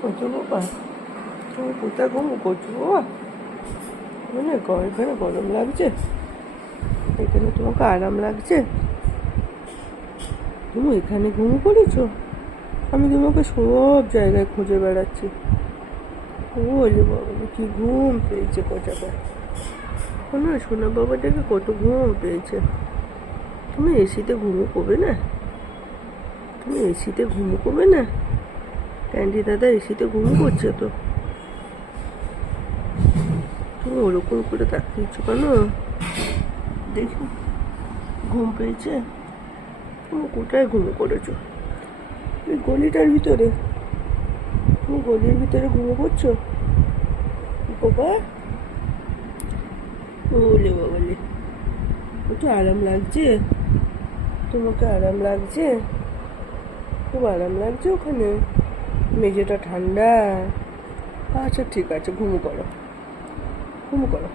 করছো বাবা? তুমি কোথায় ঘুমো করছো বাবা? মানে এখানে গরম লাগছে, এখানে তোমাকে আরাম লাগছে, তুমি এখানে ঘুম করেছো? আমি তোমাকে সব জায়গায় খুঁজে বেড়াচ্ছি। ওরে বাবা, কি ঘুম পেয়েছে কোথাকার! শোনো সোনা বাবাটাকে কত ঘুম পেয়েছে। তুমি এসিতে ঘুমো করবে না? তুমি এসিতে ঘুমো করবে না? ক্যান্ডি দাদা এসিতে ঘুম করছে তো, তুমি ওরকম করে তাকিয়েছো কেন? দেখি, ঘুম পেয়েছে? তুমি কোথায় ঘুমো করেছো? এই গলিটার ভিতরে? তুমি গলির ভিতরে ঘুমো করছো বাবা? ওলে বাবালে, একটু আরাম লাগছে? তোমাকে আরাম লাগছে? খুব আরাম লাগছে ওখানে? মেঝেটা ঠান্ডা? আচ্ছা ঠিক আছে, ঘুমো করো, ঘুমো করো।